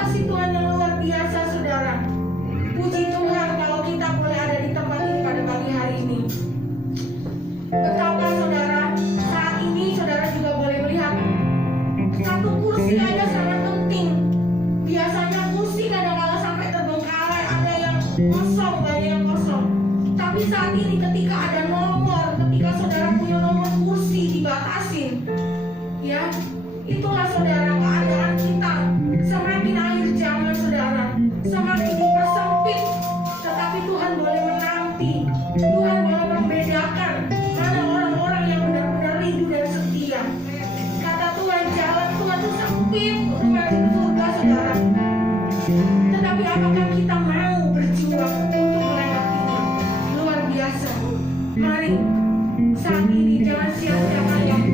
kasih Tuhan yang luar biasa, saudara. Puji Tuhan kalau kita boleh ada di tempat ini pada pagi hari ini. Betapa saudara, saat ini saudara juga boleh melihat satu kursi aja sangat penting. Biasanya kursi kadang-kala sampai terbengkalai, ada yang kosong, ada yang kosong. Tapi saat ini ketika ada nomor, ketika saudara punya nomor kursi dibatasin, ya, itulah saudara keadaan kita. Semakin akhir zaman saudara, semakin dipersempit. Tetapi Tuhan boleh menanti, Tuhan boleh membedakan mana orang-orang yang benar-benar rindu dan setia. Kata Tuhan, jalan Tuhan itu sempit untuk masuk ke surga saudara. Tetapi apakah kita mau berjuang untuk melewatinya? Luar biasa. Mari saat ini jangan sia-siakan yang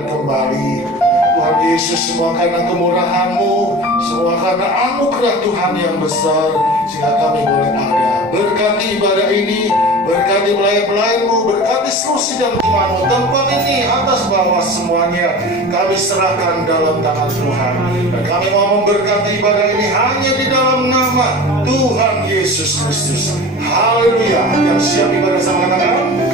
kembali. Tuhan Yesus, semua karena kemurahan-Mu, semua karena anugerah Tuhan yang besar, sehingga kami boleh ada. Berkati ibadah ini, berkati pelayan-pelayan-Mu, berkati seluruh sidang iman-Mu. Tempat ini atas bawah semuanya kami serahkan dalam tangan Tuhan. Dan kami mau memberkati ibadah ini hanya di dalam nama Tuhan Yesus Kristus. Haleluya. Yang siap ibadah sama katakan amin.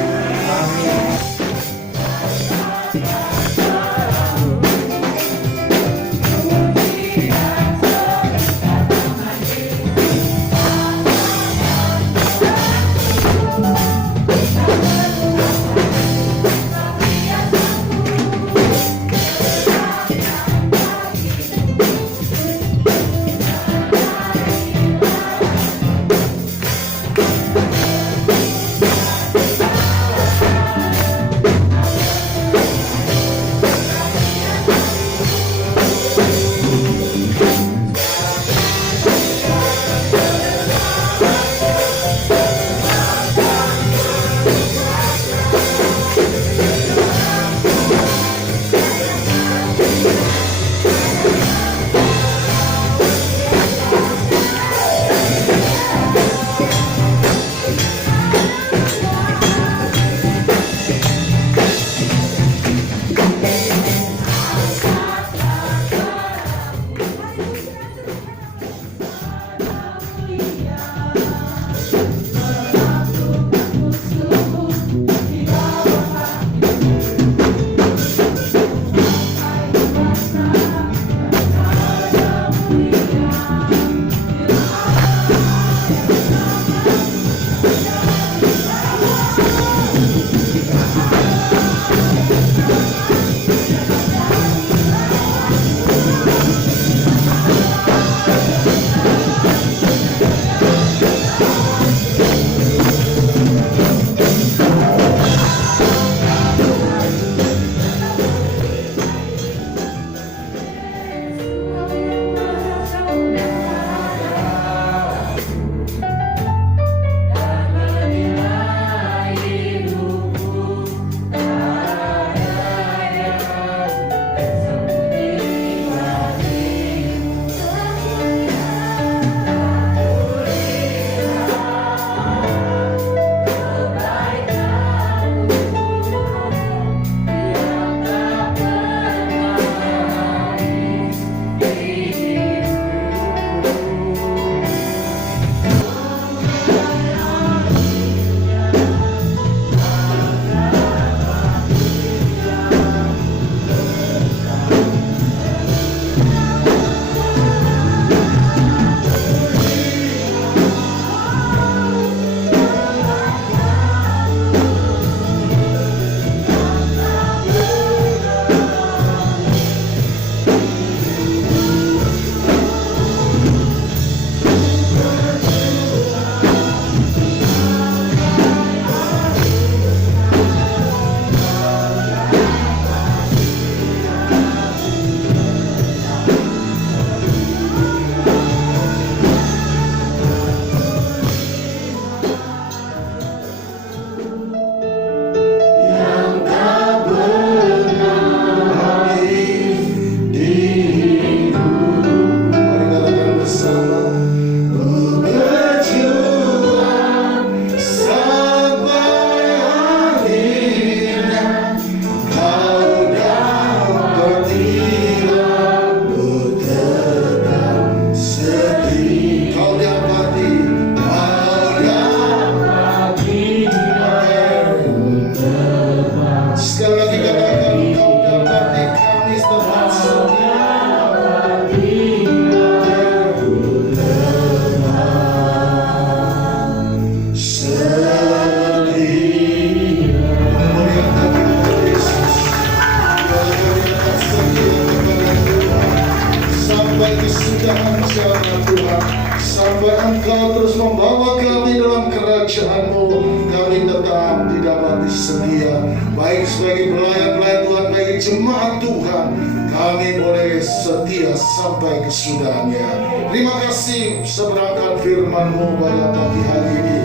baik sebagai pelayan-pelayan Tuhan, bagi jemaat Tuhan, kami boleh setia sampai kesudahannya. Terima kasih seberangkat firman-Mu pada pagi hari ini.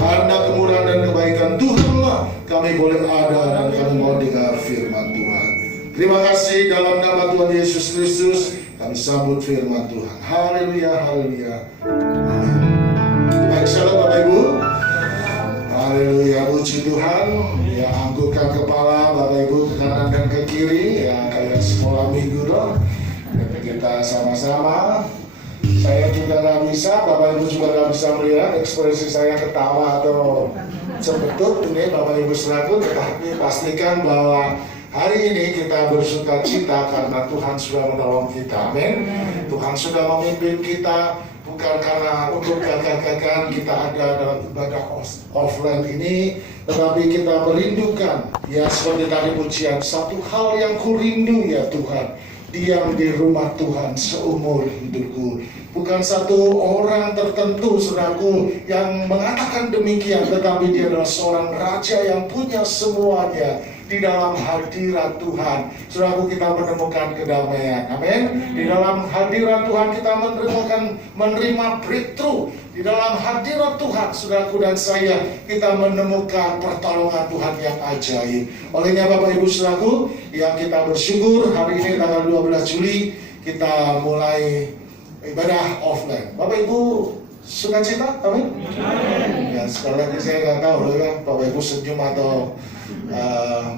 Karena kemurahan dan kebaikan Tuhanlah kami boleh ada dan kami mau dengar firman Tuhan. Terima kasih dalam nama Tuhan Yesus Kristus kami sambut firman Tuhan. Haleluya, haleluya. Amin. Baik, shalom Bapak Ibu. Haleluya, puji Tuhan. Ya, angkutkan kepala Bapak Ibu ke kanan dan ke kiri. Ya, kayak sekolah minggu dong. Kita sama-sama. Saya juga nggak bisa, Bapak Ibu juga nggak bisa melihat ekspresi saya ketawa atau cempetut ini Bapak Ibu selaku, tetapi pastikan bahwa Hari ini kita bersuka cita karena Tuhan sudah menolong kita. Amin. Tuhan sudah memimpin kita, bukan karena untuk gagah-gagahan kita ada dalam ibadah offline ini, tetapi kita merindukan, ya seperti tadi pujian, satu hal yang kurindu ya Tuhan, diam di rumah Tuhan seumur hidupku. Bukan satu orang tertentu, saudaraku, yang mengatakan demikian, tetapi dia adalah seorang raja yang punya semuanya. Di dalam hadirat Tuhan, saudaraku, kita menemukan kedamaian. Amin. Di dalam hadirat Tuhan kita menerima breakthrough. Di dalam hadirat Tuhan, saudaraku dan saya, kita menemukan pertolongan Tuhan yang ajaib. Olehnya Bapak Ibu saudaraku, yang kita bersyukur hari ini tanggal 12 Juli kita mulai ibadah offline. Bapak Ibu sukacita, amin. Ya, sekali lagi saya nggak tahu loh ya, Bapak Ibu senyum atau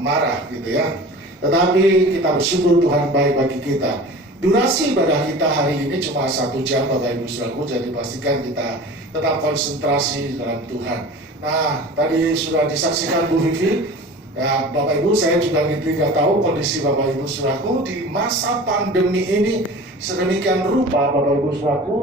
marah gitu ya. Tetapi kita bersyukur Tuhan baik bagi kita. Durasi ibadah kita hari ini cuma 1 jam Bapak Ibu saudaraku, jadi pastikan kita tetap konsentrasi dalam Tuhan. Nah, tadi sudah disaksikan Bu Vivi. Ya, Bapak Ibu, saya juga tidak tahu kondisi Bapak Ibu saudaraku di masa pandemi ini sedemikian rupa Bapak Ibu saudaraku.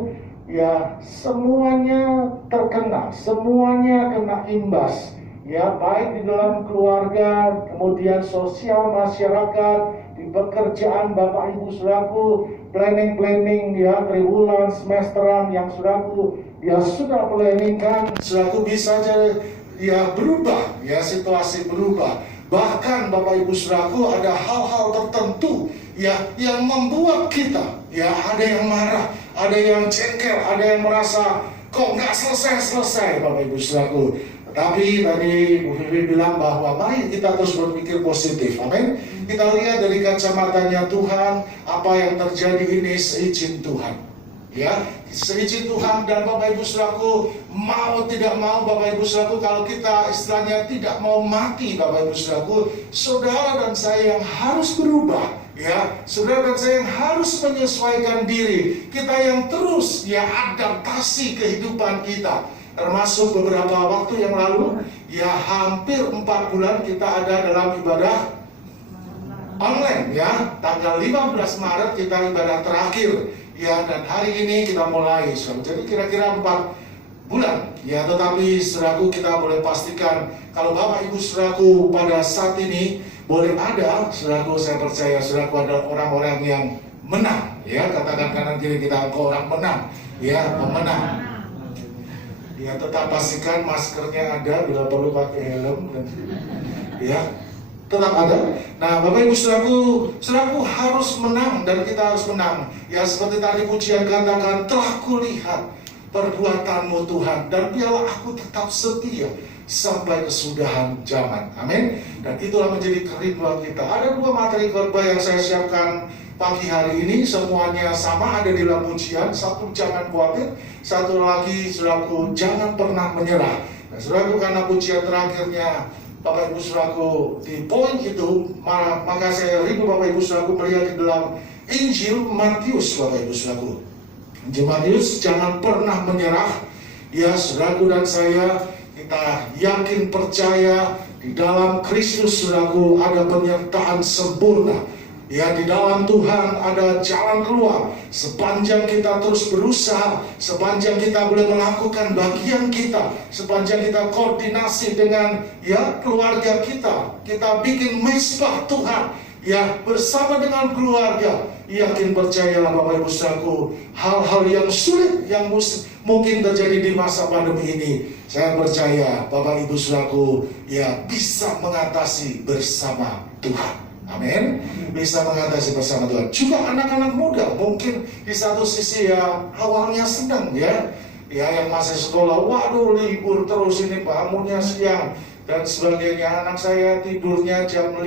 Ya, semuanya terkena, semuanya kena imbas. Ya, baik di dalam keluarga, kemudian sosial masyarakat, di pekerjaan Bapak Ibu saudaraku, planning ya, triwulan, semesteran yang saudaraku ya sudah planningkan, saudaraku bisa aja ya berubah, ya situasi berubah. Bahkan Bapak Ibu saudaraku ada hal-hal tertentu ya yang membuat kita ya ada yang marah, ada yang jengkel, ada yang merasa kok nggak selesai Bapak Ibu saudaraku. Tapi tadi Bu Vivi bilang bahwa mari kita terus berpikir positif, amin. Kita lihat dari kacamatanya Tuhan, apa yang terjadi ini seizin Tuhan, ya seizin Tuhan. Dan Bapak Ibu saudaraku, mau tidak mau Bapak Ibu saudaraku, kalau kita istilahnya tidak mau mati Bapak Ibu saudaraku, saudara dan saya yang harus berubah. Ya, saudara dan saya yang harus menyesuaikan diri. Kita yang terus ya adaptasi kehidupan kita. Termasuk beberapa waktu yang lalu, ya hampir 4 bulan kita ada dalam ibadah online ya. Tanggal 15 Maret kita ibadah terakhir ya, dan hari ini kita mulai. Jadi kira-kira 4 bulan ya, tetapi saudaraku kita boleh pastikan kalau Bapak Ibu saudaraku pada saat ini boleh ada, saudaraku saya percaya saudaraku adalah orang-orang yang menang ya. Katakan kanan kiri kita, engkau orang menang ya, pemenang. Ya, tetap pastikan maskernya ada, bila perlu pakai helm dan ya tetap ada. Nah, Bapak Ibu saudaraku harus menang dan kita harus menang. Ya, seperti tadi pujian katakan, telah kulihat perbuatanmu Tuhan, dan biarlah aku tetap setia sampai kesudahan zaman. Amin. Dan itulah menjadi kerinduan kita. Ada 2 materi khotbah yang saya siapkan pagi hari ini, semuanya sama ada di dalam pujian. 1, jangan khawatir. 1 lagi, saudaraku, jangan pernah menyerah. Nah, saudaraku, karena pujian terakhirnya Bapak Ibu saudaraku di poin itu, maka saya rindu Bapak Ibu saudaraku melihat di dalam Injil Matius Bapak Ibu saudaraku. Injil Matius, jangan pernah menyerah. Ya, saudaraku dan saya, kita yakin percaya di dalam Kristus saudaraku ada penyertaan sempurna. Ya, di dalam Tuhan ada jalan keluar. Sepanjang kita terus berusaha, sepanjang kita boleh melakukan bagian kita, sepanjang kita koordinasi dengan ya keluarga kita, kita bikin mezbah Tuhan ya bersama dengan keluarga. Yakin percayalah Bapak Ibu saudaraku, hal-hal yang sulit yang mungkin terjadi di masa pandemi ini, saya percaya Bapak Ibu saudaraku ya bisa mengatasi bersama Tuhan. Amin. Bisa mengatasi bersama Tuhan. Juga anak-anak muda mungkin di satu sisi ya awalnya senang ya yang masih sekolah, waduh libur terus ini, bangunnya siang dan sebagainya. Anak saya tidurnya jam 5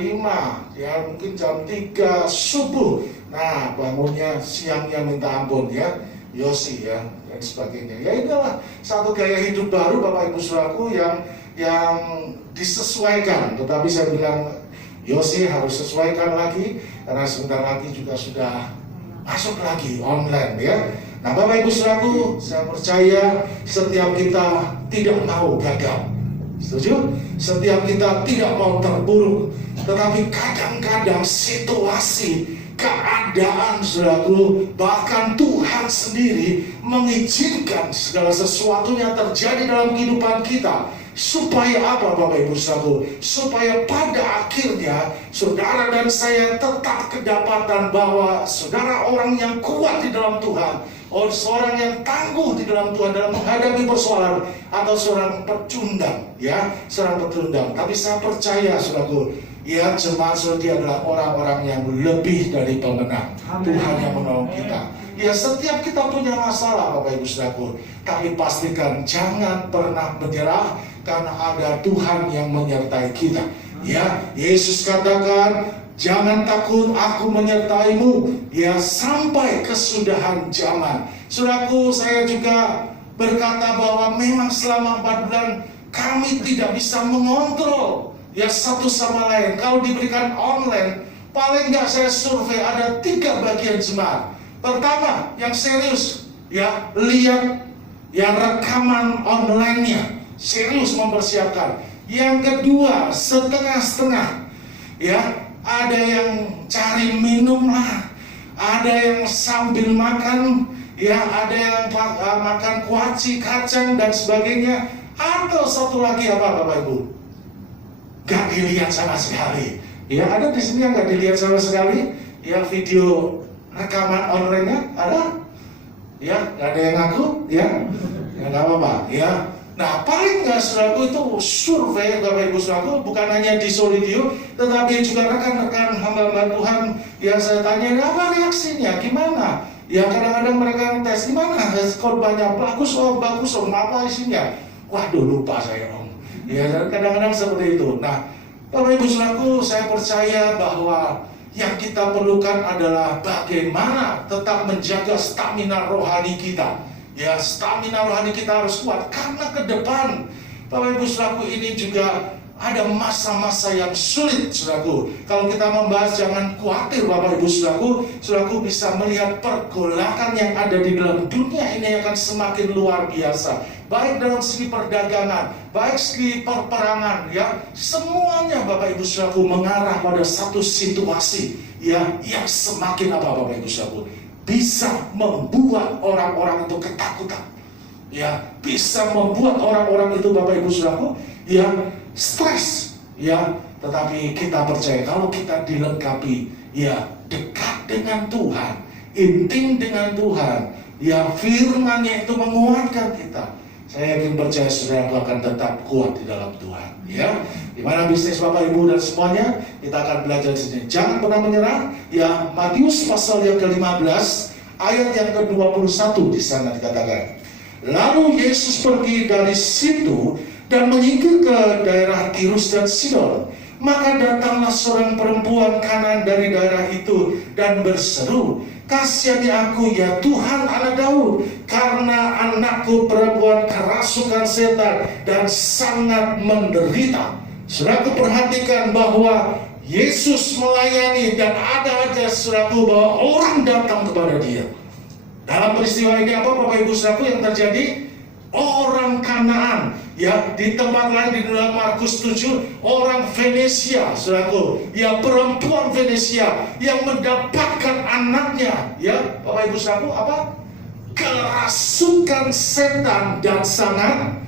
ya, mungkin jam 3 subuh. Nah, bangunnya siangnya minta ampun ya, Yosi ya dan sebagainya. Ya inilah satu gaya hidup baru Bapak Ibu saudaraku yang disesuaikan. Tetapi saya bilang Yosi harus sesuaikan lagi, karena sebentar lagi juga sudah masuk lagi online ya. Nah, Bapak Ibu saudaraku, saya percaya setiap kita tidak mau gagal. Setuju? Setiap kita tidak mau terpuruk. Tetapi kadang-kadang situasi, keadaan saudaraku, bahkan Tuhan sendiri mengizinkan segala sesuatunya terjadi dalam kehidupan kita. Supaya apa Bapak Ibu saudaraku? Supaya pada akhirnya saudara dan saya tetap kedapatan bahwa saudara orang yang kuat di dalam Tuhan, seorang yang tangguh di dalam Tuhan dalam menghadapi persoalan, atau seorang pecundang, ya, seorang pecundang. Tapi saya percaya saudaraku, ya, jemaat saudara adalah orang-orang yang lebih dari pemenang. Tuhan yang menolong kita. Ya, setiap kita punya masalah Bapak Ibu saudaraku, tapi pastikan jangan pernah menyerah, karena ada Tuhan yang menyertai kita. Ya, Yesus katakan, jangan takut, aku menyertaimu, ya, sampai kesudahan zaman. Saudaraku, saya juga berkata bahwa memang selama 4 bulan kami tidak bisa mengontrol, ya, satu sama lain. Kalau diberikan online, paling nggak saya survei ada 3 bagian jemaat. Pertama, yang serius, ya, lihat ya rekaman online-nya, serius mempersiapkan. Yang kedua, setengah-setengah, ya, ada yang cari minum lah, ada yang sambil makan, ya, ada yang makan kuaci, kacang dan sebagainya. Atau satu lagi apa Bapak Ibu? Gak dilihat sama sekali. Ya, ada di sini yang gak dilihat sama sekali. Ya, video rekaman online-nya ada. Ya, gak ada yang ngaku, ya, ya gak apa-apa, ya. Nah, paling nggak saudaraku itu survei Bapak Ibu saudaraku, bukan hanya di Solidio, tetapi juga rekan-rekan hamba-hamba Tuhan yang saya tanya, apa reaksinya, gimana? Ya, kadang-kadang mereka tes, gimana? Korbannya bagus, bagus, apa isinya? Waduh, lupa saya om. Ya, kadang-kadang seperti itu. Nah, Bapak Ibu saudaraku, saya percaya bahwa yang kita perlukan adalah bagaimana tetap menjaga stamina rohani kita. Ya, stamina rohani kita harus kuat, karena ke depan Bapak Ibu saudaraku ini juga ada masa-masa yang sulit saudaraku. Kalau kita membahas, jangan khawatir Bapak Ibu saudaraku bisa melihat pergolakan yang ada di dalam dunia ini akan semakin luar biasa. Baik dalam segi perdagangan, baik segi perperangan, ya, semuanya Bapak Ibu saudaraku mengarah pada satu situasi, ya, yang semakin apa Bapak Ibu saudaraku, bisa membuat orang-orang itu ketakutan, ya, bisa membuat orang-orang itu Bapak Ibu saudaraku, ya, stres, ya. Tetapi kita percaya kalau kita dilengkapi, ya, dekat dengan Tuhan, intim dengan Tuhan, ya, firman-Nya itu menguatkan kita. Saya yakin percaya saudara akan tetap kuat di dalam Tuhan, ya. Di mana bisnis Bapak Ibu dan semuanya, kita akan belajar di sini. Jangan pernah menyerah, ya. Matius pasal yang ke-15 ayat yang ke-21 di sana dikatakan, lalu Yesus pergi dari situ dan menyingkir ke daerah Tirus dan Sidon. Maka datanglah seorang perempuan Kanan dari daerah itu dan berseru, kasihani aku ya Tuhan anak Daud, karena anakku perempuan kerasukan setan dan sangat menderita. Saudaraku, perhatikan bahwa Yesus melayani dan ada aja saudaraku bahwa orang datang kepada dia. Dalam peristiwa ini apa Bapak Ibu saudaraku yang terjadi? Orang Kanaan, ya, di tempat lain di dalam Markus 7, orang Venesia, saudaraku, ya, perempuan Venesia yang mendapatkan anaknya, ya, Bapak Ibu saudaraku, apa? Kerasukan setan dan sangat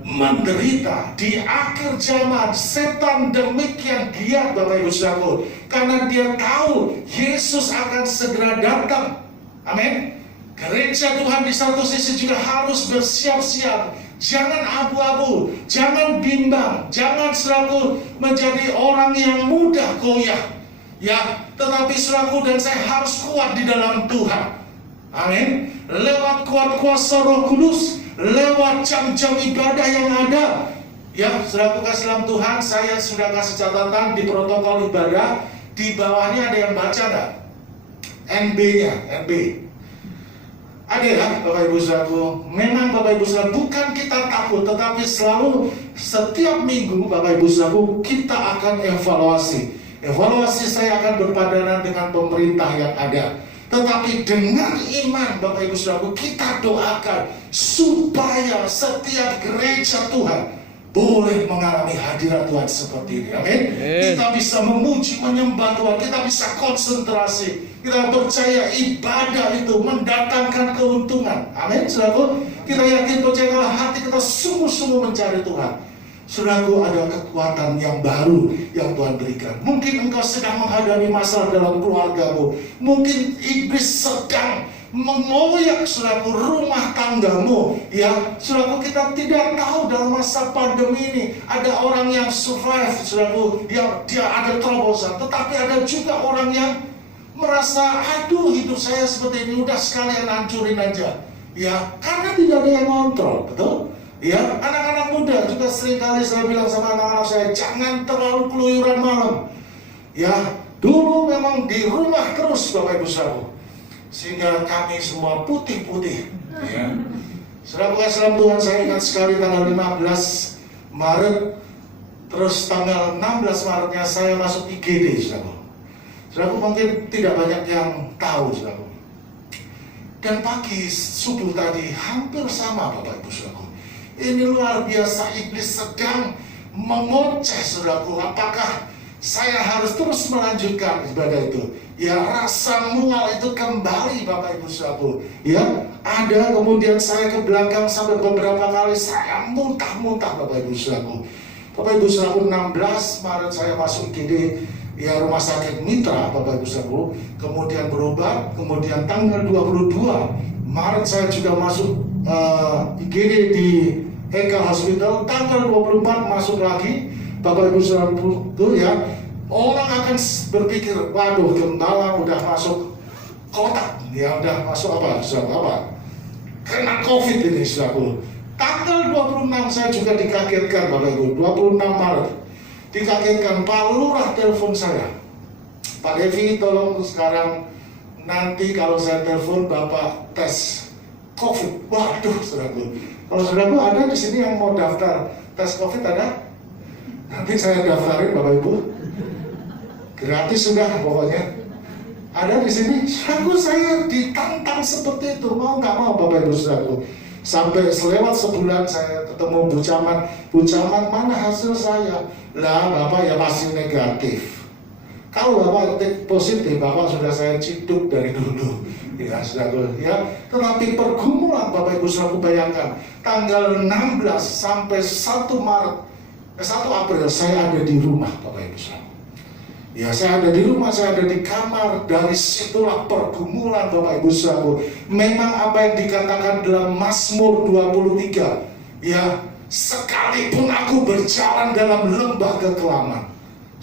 menderita. Di akhir zaman, setan demikian giat Bapak Ibu saudaraku, karena dia tahu Yesus akan segera datang. Amin. Gereja Tuhan di satu sisi juga harus bersiap-siap. Jangan abu-abu, jangan bimbang, jangan selalu menjadi orang yang mudah goyah, ya. Tetapi saudaraku dan saya harus kuat di dalam Tuhan. Amin. Lewat kuat kuasa Roh Kudus, lewat jam-jam ibadah yang ada, ya. Saudaraku kasih dalam Tuhan, saya sudah kasih catatan di protokol ibadah. Di bawahnya ada yang baca nggak? NB-nya, NB. Ada ya Bapak Ibu saudaraku. Memang Bapak Ibu saudaraku, bukan kita takut, tetapi selalu setiap minggu Bapak Ibu saudaraku kita akan evaluasi. Evaluasi saya akan berpadanan dengan pemerintah yang ada. Tetapi dengan iman Bapak Ibu saudaraku kita doakan supaya setiap gereja Tuhan boleh mengalami hadirat Tuhan seperti ini. Amin. Kita bisa memuji, menyembah Tuhan, kita bisa konsentrasi, kita percaya ibadah itu mendatangkan keuntungan. Amin. Saudaraku, kita yakin percaya kalau hati kita sungguh-sungguh mencari Tuhan, saudaraku, ada kekuatan yang baru yang Tuhan berikan. Mungkin engkau sedang menghadapi masalah dalam keluargamu, mungkin iblis sedang mengoyak, saudaraku, rumah tanggamu. Ya, saudaraku, kita tidak tahu dalam masa pandemi ini ada orang yang survive, saudaraku, yang dia ada terobosan, tetapi ada juga orang yang merasa, aduh, hidup saya seperti ini, udah sekalian hancurin aja. Ya, karena tidak ada yang kontrol, betul? Ya, anak-anak muda juga seringkali saya bilang sama anak-anak saya, jangan terlalu keluyuran malam. Ya, dulu memang di rumah terus, Bapak Ibu Saudara, sehingga kami semua putih-putih. Ya. Saudara salam Tuhan, saya ingat sekali tanggal 15 Maret, terus tanggal 16 Maretnya saya masuk IGD, saudara. Saudara mungkin tidak banyak yang tahu, saudara. Dan pagi subuh tadi hampir sama, Bapak Ibu Saudara. Ini luar biasa, iblis sedang mengoceh, saudaraku. Apakah saya harus terus melanjutkan ibadah itu? Ya, rasa mual itu kembali, Bapak Ibu Saudaraku. Ya, ada kemudian saya ke belakang sampai beberapa kali saya muntah-muntah, Bapak Ibu Saudaraku. Bapak Ibu Saudaraku, 16 Maret saya masuk IGD, ya, Rumah Sakit Mitra, Bapak Ibu Saudaraku. Kemudian berobat, kemudian tanggal 22 Maret saya juga masuk IGD di Eka Hospital. Tanggal 24 masuk lagi, Bapak Ibu Saudaraku, ya. Orang akan berpikir, waduh, gembala udah masuk kotak, ya, udah masuk apa, saudara, kena COVID ini, saudaraku. Tanggal 26 saya juga dikagetkan, Bapak Ibu, 26 Maret dikagetkan, Pak Lurah telepon saya, Pak Devi, tolong sekarang nanti kalau saya telepon Bapak tes COVID. Waduh, saudaraku, kalau saudaraku ada di sini yang mau daftar tes COVID, ada? Nanti saya daftarin, Bapak Ibu. Gratis sudah pokoknya. Ada di sini. Saudaraku, saya ditantang seperti itu, mau nggak mau, Bapak Ibu Saudaraku. Sampai selewat sebulan saya ketemu Bu Camat. Bu Camat, mana hasil saya? Lah, Bapak ya pasti negatif. Kalau Bapak positif, Bapak sudah saya ciduk dari dulu. Ya, Saudaraku, ya. Tetapi pergumulan, Bapak Ibu Saudaraku, bayangkan tanggal 16 sampai 1 April saya ada di rumah, Bapak Ibu Saudaraku. Ya, saya ada di rumah, saya ada di kamar. Dari situlah pergumulan, Bapak Ibu Saudaraku. Memang apa yang dikatakan dalam Mazmur 23, ya, sekalipun aku berjalan dalam lembah kekelaman.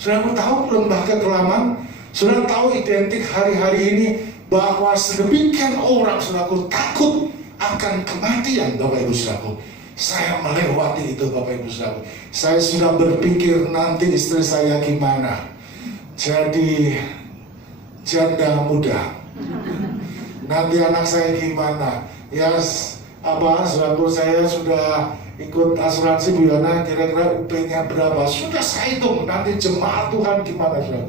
Saudara tahu lembah kekelaman? Saudara tahu identik hari-hari ini bahwa sedemikian orang, saudaraku, takut akan kematian, Bapak Ibu Saudaraku. Saya melewati itu, Bapak Ibu Saudaraku. Saya sudah berpikir nanti istri saya gimana. Jadi janda muda. Nanti anak saya gimana? Ya, saudaraku, saya sudah ikut asuransi Bu Yana, kira-kira UP-nya berapa? Sudah saya hitung, nanti jemaat Tuhan gimana, saudara?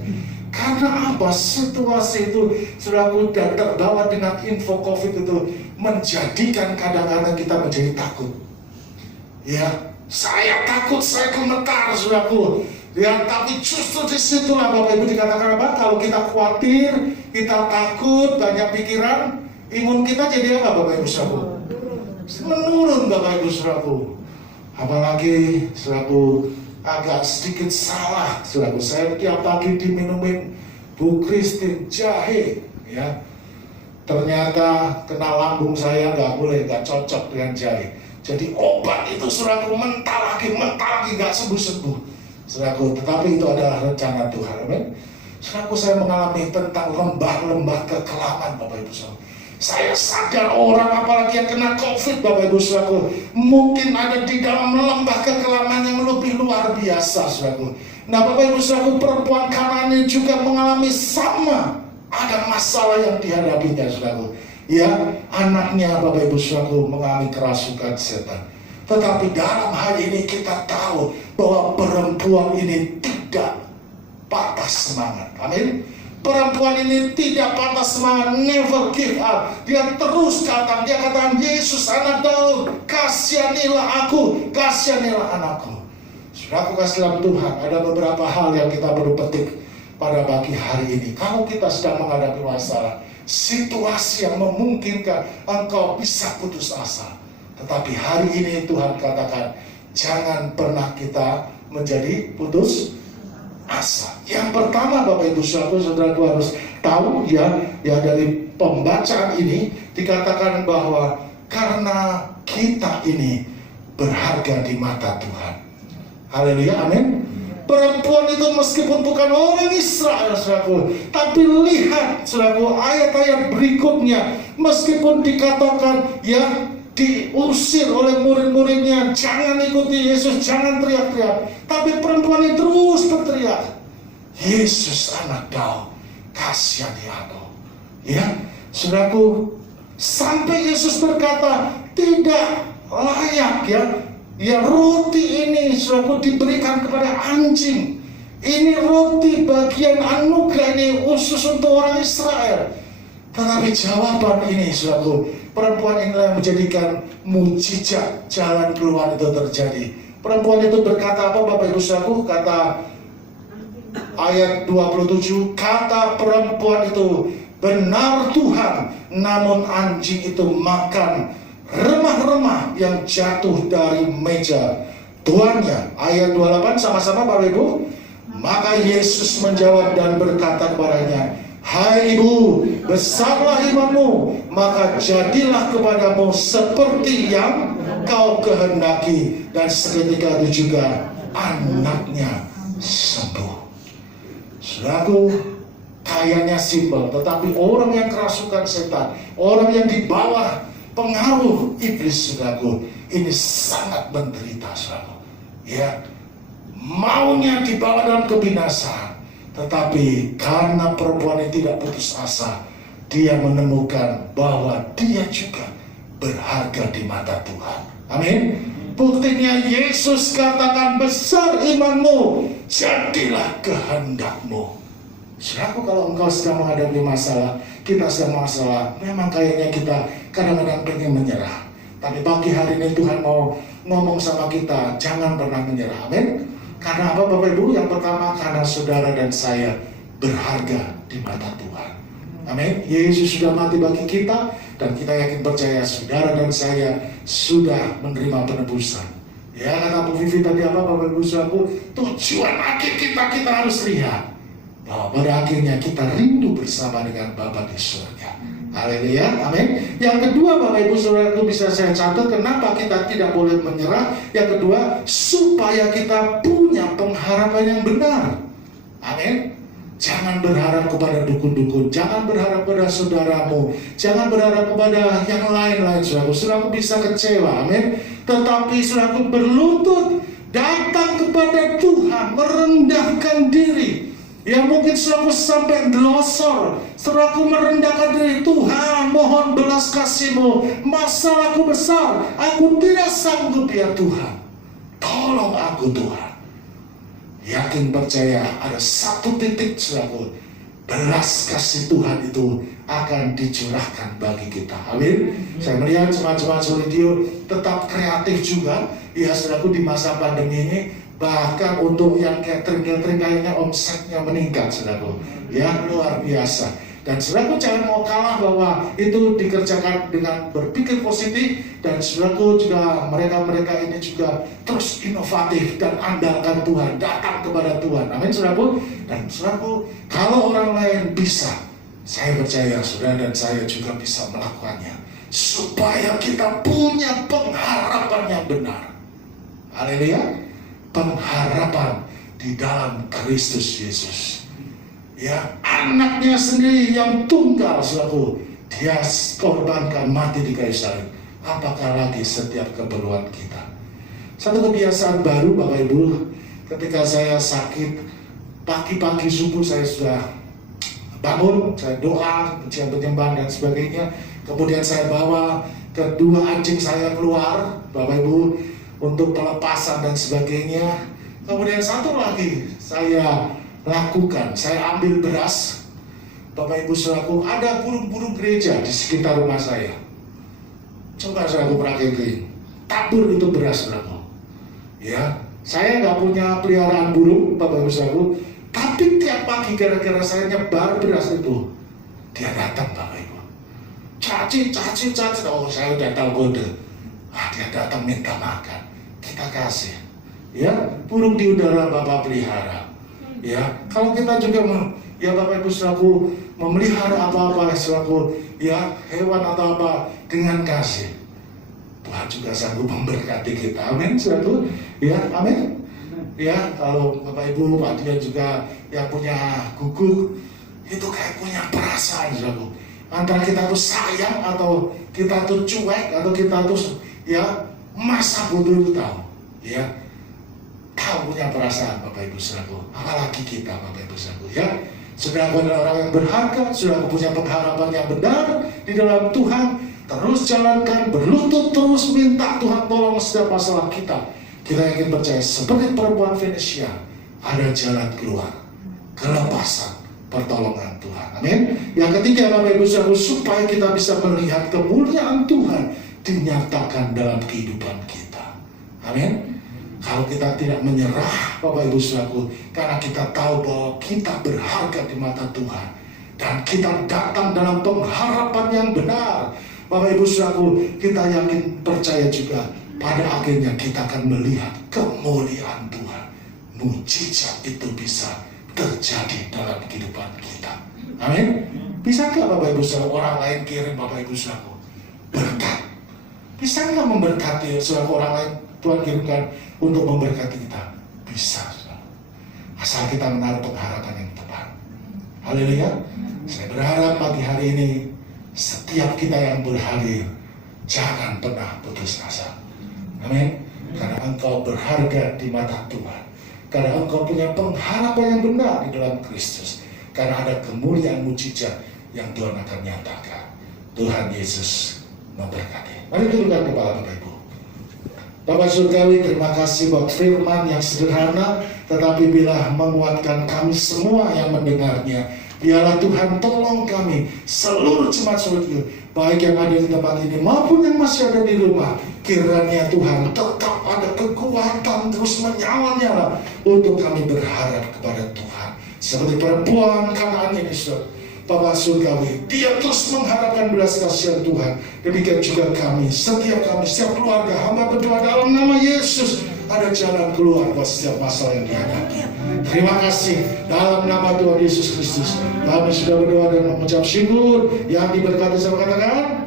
Karena apa? Situasi itu, saudaraku, dan terbawa dengan info COVID itu menjadikan kadang-kadang kita menjadi takut. Ya, saya takut, saya gemetar, saudaraku. Ya, tapi justru disitulah Bapak Ibu dikatakan apa? Kalau kita khawatir, kita takut, banyak pikiran, imun kita jadi apa, Bapak Ibu Saudaraku? Menurun, Bapak Ibu Saudaraku. Apalagi saudaraku agak sedikit salah, saudaraku. Saya tiap pagi diminumin Bu Christine jahe, ya. Ternyata kena lambung saya, nggak cocok dengan jahe. Jadi obat itu saudaraku mentah lagi nggak sembuh-sembuh. Saudaraku, tetapi itu adalah rencana Tuhan. Amin. Saudaraku, saya mengalami tentang lembah-lembah kekelaman, Bapak Ibu Saudara. Saya sadar orang apalagi yang kena COVID, Bapak Ibu Saudaraku, mungkin ada di dalam lembah kekelaman yang lebih luar biasa, Saudaraku. Nah, Bapak Ibu Saudaraku, perempuan Kanaan ini juga mengalami sama. Ada masalah yang dihadapinya, Saudaraku. Ya, anaknya, Bapak Ibu Saudaraku, mengalami kerasukan setan. Tetapi dalam hal ini kita tahu bahwa perempuan ini tidak patah semangat. Amin. Perempuan ini tidak patah semangat, never give up. Dia terus datang, dia katakan, Yesus anak Daud, kasihanilah aku, kasihanilah anakku. Saudaraku kasih dalam Tuhan, ada beberapa hal yang kita perlu petik pada pagi hari ini. Kalau kita sedang menghadapi masalah, situasi yang memungkinkan engkau bisa putus asa, tetapi hari ini Tuhan katakan, jangan pernah kita menjadi putus asa. Yang pertama Bapak Ibu Saudaraku harus tahu ya dari pembacaan ini dikatakan bahwa karena kita ini berharga di mata Tuhan. Haleluya, amin. Perempuan itu meskipun bukan orang Israel, saudaraku, tapi lihat, saudaraku, ayat-ayat berikutnya, meskipun dikatakan ya diusir oleh murid-muridnya, jangan ikuti Yesus, jangan teriak-teriak, tapi perempuan itu terus berteriak, Yesus anak Daud, kasihani aku. Ya, saudaraku, sampai Yesus berkata, tidak layak ya roti ini saudaraku diberikan kepada anjing. Ini roti bagian anugerah, ini khusus untuk orang Israel. Tetapi jawaban ini saudaraku, perempuan inilah yang menjadikan mujizat jalan keluar itu terjadi. Perempuan itu berkata apa Bapak Ibu saudaraku? Kata ayat 27, kata perempuan itu, benar Tuhan, namun anjing itu makan remah-remah yang jatuh dari meja tuannya. Ayat 28 sama-sama Bapak Ibu. Maka Yesus menjawab dan berkata kepadanya, hai ibu, besarlah imanmu, maka jadilah kepadamu seperti yang kau kehendaki. Dan seketika itu juga anaknya sembuh. Saudaraku, kayaknya simpel, tetapi orang yang kerasukan setan, orang yang di bawah pengaruh iblis, saudaraku, ini sangat menderita, saudaraku. Ya, maunya dibawa dalam kebinasaan, tetapi karena perempuan ini tidak putus asa, dia menemukan bahwa dia juga berharga di mata Tuhan. Amin. Buktinya Yesus katakan, besar imanmu, jadilah kehendakmu. Saudaraku, kalau engkau sedang menghadapi masalah, kita sedang masalah, memang kayaknya kita kadang-kadang pengen menyerah. Tapi pagi hari ini Tuhan mau ngomong sama kita, jangan pernah menyerah. Amin. Karena apa Bapak Ibu? Yang pertama, karena saudara dan saya berharga di mata Tuhan. Amin. Yesus sudah mati bagi kita, dan kita yakin percaya saudara dan saya sudah menerima penebusan. Ya, kata Bu Vivi tadi apa Bapak Ibu saudaraku? Tujuan akhir kita harus lihat bahwa pada akhirnya kita rindu bersama dengan Bapa di surga. Haleluya, amin. Yang kedua Bapak Ibu saudaraku, bisa saya catat kenapa kita tidak boleh menyerah. Yang kedua, supaya kita punya pengharapan yang benar. Amin. Jangan berharap kepada dukun-dukun, jangan berharap kepada saudaramu, jangan berharap kepada yang lain-lain saudaraku. Saudaraku bisa kecewa, amin. Tetapi saudaraku berlutut, datang kepada Tuhan, merendahkan diri. Ya mungkin saudaraku sampai delosor, saudaraku merendahkan diri. Tuhan, mohon belas kasih-Mu, masalahku besar, aku tidak sanggup ya Tuhan, tolong aku Tuhan. Yakin percaya ada satu titik saudaraku, belas kasih Tuhan itu akan dicurahkan bagi kita. Amin. Saya melihat jemaat-jemaat Solidio tetap kreatif juga ya saudaraku di masa pandemi ini. Bahkan untuk yang catering kayaknya omsetnya meningkat saudaraku. Ya luar biasa. Dan saudaraku jangan mau kalah bahwa itu dikerjakan dengan berpikir positif. Dan saudaraku juga mereka ini juga terus inovatif dan andalkan Tuhan, datang kepada Tuhan. Amin saudaraku. Dan saudaraku, kalau orang lain bisa, saya percaya saudara dan saya juga bisa melakukannya, supaya kita punya pengharapan yang benar. Haleluya. Pengharapan di dalam Kristus Yesus. Ya, anaknya sendiri yang tunggal saudaraku, dia korbankan mati di kayu salib. Apakah lagi setiap keperluan kita? Satu kebiasaan baru Bapak Ibu, ketika saya sakit, pagi-pagi subuh saya sudah bangun, saya doa, pujian penyembahan dan sebagainya. Kemudian saya bawa kedua anjing saya keluar, Bapak Ibu, untuk pelepasan dan sebagainya. Kemudian satu lagi saya lakukan, saya ambil beras. Bapak Ibu saudaraku, ada burung-burung gereja di sekitar rumah saya. Coba saudaraku perhatiin, tabur itu beras saudaraku. Ya, Saya nggak punya peliharaan burung, Bapak Ibu Saudaraku, tapi tiap pagi gara-gara saya nyebar beras itu, dia datang, Bapak Ibu. Caci, oh saya udah tahu kode. Dia datang minta makan, kita kasih. Ya, burung di udara Bapak pelihara. Ya, kalau kita juga ya Bapak Ibu Saudaraku memelihara apa-apa selaku ya hewan atau apa dengan kasih, Tuhan juga sanggup memberkati kita. Amin, saudaraku. Ya, amin. Ya, kalau Bapak Ibu, Pak Dian juga yang punya guguk, itu kayak punya perasaan, saudaraku. Antara kita tuh sayang atau kita tuh cuek atau kita tuh ya masa bodoh itu tahu. Ya, tahu punya perasaan, Bapak Ibu saudaraku. Apalagi kita, Bapak Ibu saudaraku. Ya, saudara adalah orang yang berharga, saudara punya pengharapan yang benar di dalam Tuhan. Terus jalankan, berlutut terus minta Tuhan tolong setiap masalah kita. Kita yakin percaya seperti perempuan Venesia, ada jalan keluar, kelepasan, pertolongan Tuhan. Amin. Yang ketiga, Bapak Ibu saudara, supaya kita bisa melihat kemuliaan Tuhan dinyatakan dalam kehidupan kita. Amin. Kalau kita tidak menyerah, Bapak Ibu saudaraku, karena kita tahu bahwa kita berharga di mata Tuhan, dan kita datang dalam pengharapan yang benar, Bapak Ibu saudaraku, kita yakin percaya juga pada akhirnya kita akan melihat kemuliaan Tuhan. Mujizat itu bisa terjadi dalam kehidupan kita. Amin. Bisa nggak Bapak Ibu saudara orang lain kirim Bapak Ibu saudaraku berkat? Bisa nggak memberkati saudara orang lain Tuhan kirimkan untuk memberkati kita? Bisa, saudara. Asal kita menaruh pengharapan yang tepat. Haleluya. Saya berharap pagi hari ini setiap kita yang berhadir jangan pernah putus asa. Amin. Karena engkau berharga di mata Tuhan. Karena engkau punya pengharapan yang benar di dalam Kristus. Karena ada kemuliaan mujizat yang Tuhan akan nyatakan. Tuhan Yesus memberkati. Mari tundukkan kepala Bapak Ibu. Bapak Surgawi, terima kasih buat firman yang sederhana, tetapi bila menguatkan kami semua yang mendengarnya. Biarlah Tuhan tolong kami, seluruh jemaat surga, baik yang ada di tempat ini maupun yang masih ada di rumah. Kiranya Tuhan tetap ada kekuatan terus menyala-nyala untuk kami berharap kepada Tuhan. Seperti perempuan Kanaan ini, Bapak Surgawi, dia terus mengharapkan belas kasihan Tuhan. Demikian juga kami, setiap keluarga, hamba berdoa dalam nama Yesus, ada jalan keluar buat setiap masalah yang dihadapi. Terima kasih dalam nama Tuhan Yesus Kristus. Kami sudah berdoa dan mengucap syukur. Yang diberkati sama katakan.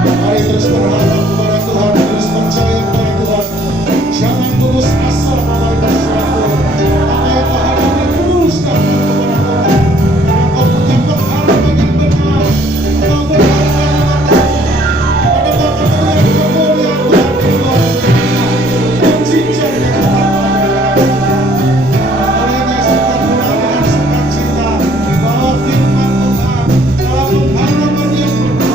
Mari terus berharap kepada Tuhan, terus percaya kepada Tuhan. Jangan putus asa, Bapak Ibu saudaraku. Apa yang kau hadapi teruskan kepada Tuhan. Karena kau punya pengharapan yang benar. Kau berharap pada Bapa yang kemuliaan Tuhan di luar sana. Mujizat yang Tuhan. Olehnya serta dengan sukacita bahwa firman Tuhan dalam pengharapan yang benar.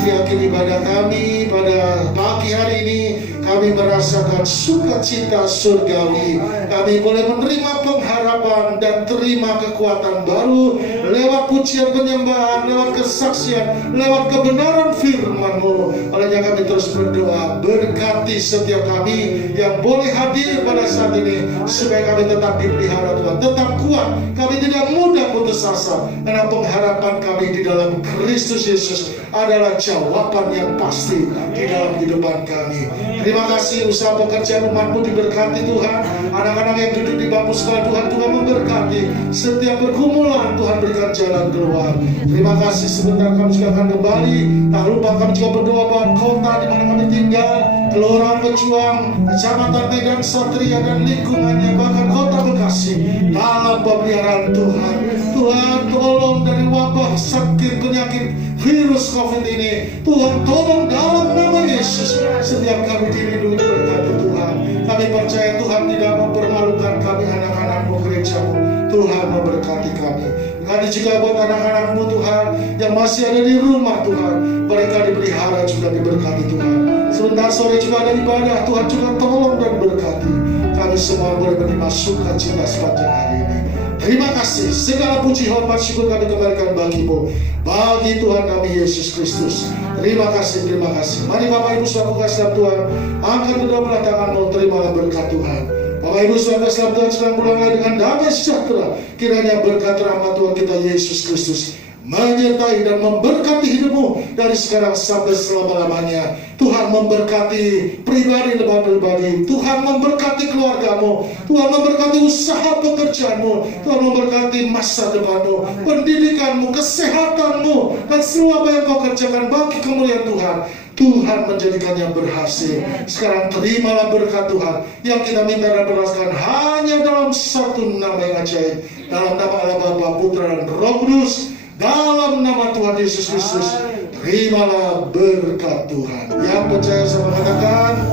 Dia tidak ibadah kami pada pagi hari ini. Kami merasakan sukacita surgawi. Kami boleh menerima pengharapan dan terima kekuatan baru lewat pujian penyembahan, lewat kesaksian, lewat kebenaran firman-Mu. Olehnya kami terus berdoa, berkati setiap kami yang boleh hadir pada saat ini, supaya kami tetap dipelihara Tuhan, tetap kuat. Kami tidak mudah putus asa. Karena pengharapan kami di dalam Kristus Yesus adalah jawaban yang pasti di dalam kehidupan kami. Terima kasih usaha pekerjaan umat-Mu diberkati Tuhan. Anak-anak yang duduk di bangku sekolah Tuhan juga memberkati. Setiap pergumulan Tuhan berikan jalan keluar. Terima kasih, sebentar kami juga akan kembali. Tak lupa kami juga berdoa buat kota di mana kami tinggal, Kelurahan Pejuang, Kecamatan Medan Satria dan lingkungannya, bahkan kota Bekasi, dalam pemeliharaan Tuhan. Tuhan tolong dari wabah sakit penyakit virus COVID ini. Tuhan tolong dalam nama Yesus. Setiap kami dilindungi berkati Tuhan. Kami percaya Tuhan tidak mempermalukan kami, anak-anak-Mu, gereja-Mu. Tuhan memberkati kami. Kami juga buat anak-anak-Mu Tuhan yang masih ada di rumah Tuhan, mereka dipelihara juga diberkati Tuhan. Sebentar sore juga ada ibadah, Tuhan juga tolong dan berkati. Kami semua boleh menerima sukacita sepanjang hari ini. Terima kasih, segala puji hormat syukur kami kembalikan bagi-Mu, bagi Tuhan kami Yesus Kristus. Terima kasih, terima kasih. Mari Bapak Ibu Saudara kasih dalam Tuhan, angkat kedua belah tangan-Mu, terimalah berkat Tuhan. Bapak Ibu Saudara dalam Tuhan sedang pulanglah dengan damai sejahtera. Kiranya berkat rahmat Tuhan kita Yesus Kristus menyertai dan memberkati hidupmu dari sekarang sampai selama-lamanya. Tuhan memberkati pribadi lebat pribadi. Tuhan memberkati keluargamu. Tuhan memberkati usaha pekerjaanmu. Tuhan memberkati masa depanmu, pendidikanmu, kesehatanmu, dan semua apa yang kau kerjakan bagi kemuliaan Tuhan. Tuhan menjadikannya berhasil. Sekarang terimalah berkat Tuhan yang kita minta dan beraskan hanya dalam satu nama yang ajaib, dalam nama Allah Bapa, Putra, dan Roh Kudus. Dalam nama Tuhan Yesus Kristus, terimalah berkat Tuhan. Yang percaya sama katakan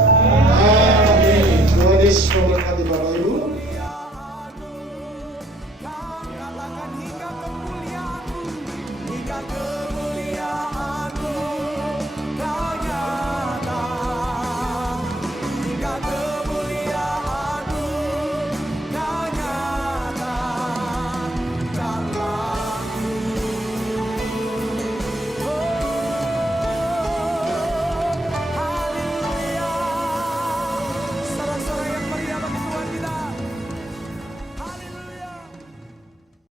amin. Tuhan Yesus memberkati Bapak Ibu. Katakan hingga kemuliaan, hingga